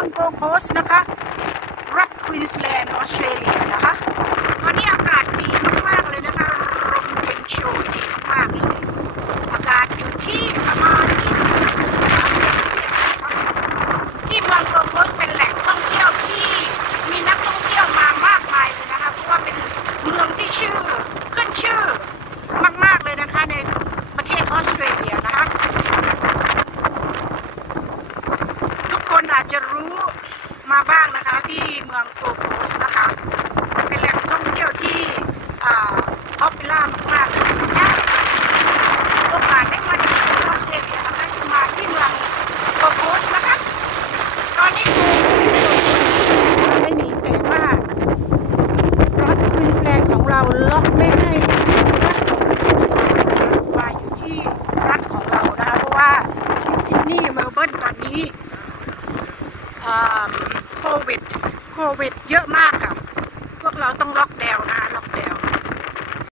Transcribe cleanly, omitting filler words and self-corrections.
องโกโคสนะคะรัฐควีนสแลนด์ออสเตรเลียนะคะวันนี้อากาศดีมากๆเลยนะคะลมเย็นโชยดีมากๆเลยอากาศอยู่ที่ประมาณ20 องศาเซลเซียสนะคะที่เมืองโกโคสเป็นแหล่งท่องเที่ยวที่มีนักท่องเที่ยวมามากมายเลยนะคะเพราะว่าเป็นเมืองที่ขึ้นชื่อมากๆเลยนะคะในประเทศออสเตรเลียนะคะทุกคนอาจจะรู้มาบ้างนะคะที่เมืองโกโคสนะคะเป็นแหล่งท่องเที่ยวที่ป๊อปปูล่ามากๆเลยนะโอกาสได้มาเที่ยวออสเตรเลียนะคะจะมาที่เมืองโกโคสนะคะตอนนี้ไม่มีแต่ว่ารัฐควีนสแลนด์ของเราล็อกไม่ให้มาอยู่ที่รัฐของเรานะคะเพราะว่าที่ซิดนีย์เมลเบิร์นตอนนี้โควิดเยอะมากค่ะพวกเราต้องล็อกดาวน์นะ